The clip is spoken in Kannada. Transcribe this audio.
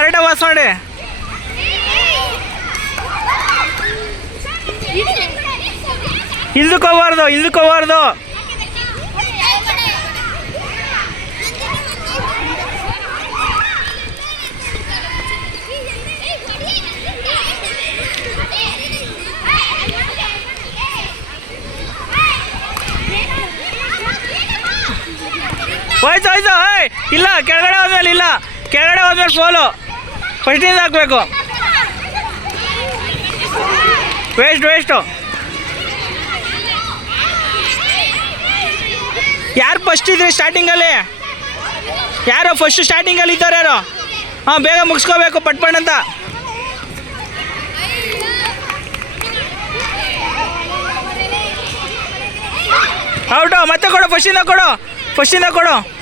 ಕರೆಕ್ಟಾಗಿ ವಾಸ್ ಮಾಡಿ. ಇಲ್ದಕ್ಕೆ ಹೋಗ್ಬಾರ್ದು, ಇಲ್ದಕ್ಕೆ ಹೋಗ್ಬಾರ್ದು. ಹೋಯ್ತು ಹೋಯ್ತು. ಇಲ್ಲ ಕೆಳಗಡೆ ಹೋದ್ಮೇಲೆ, ಇಲ್ಲ ಕೆಳಗಡೆ ಹೋದ್ಮೇಲೆ ಫೋಲು ಫಸ್ಟಿಂದ ಹಾಕಬೇಕು. ವೇಸ್ಟು. ಯಾರು ಫಸ್ಟ್ ಇದ್ರಿ ಸ್ಟಾರ್ಟಿಂಗಲ್ಲಿ? ಯಾರು ಫಸ್ಟ್ ಸ್ಟಾರ್ಟಿಂಗಲ್ಲಿ ಇದ್ದಾರೆ ಯಾರು? ಹಾಂ, ಬೇಗ ಮುಗಿಸ್ಕೋಬೇಕು ಪಟ್ಪಣ್ಣ ಅಂತ. ಔಟು. ಮತ್ತೆ ಕೊಡು, ಫಸ್ಟಿಂದ ಕೊಡು.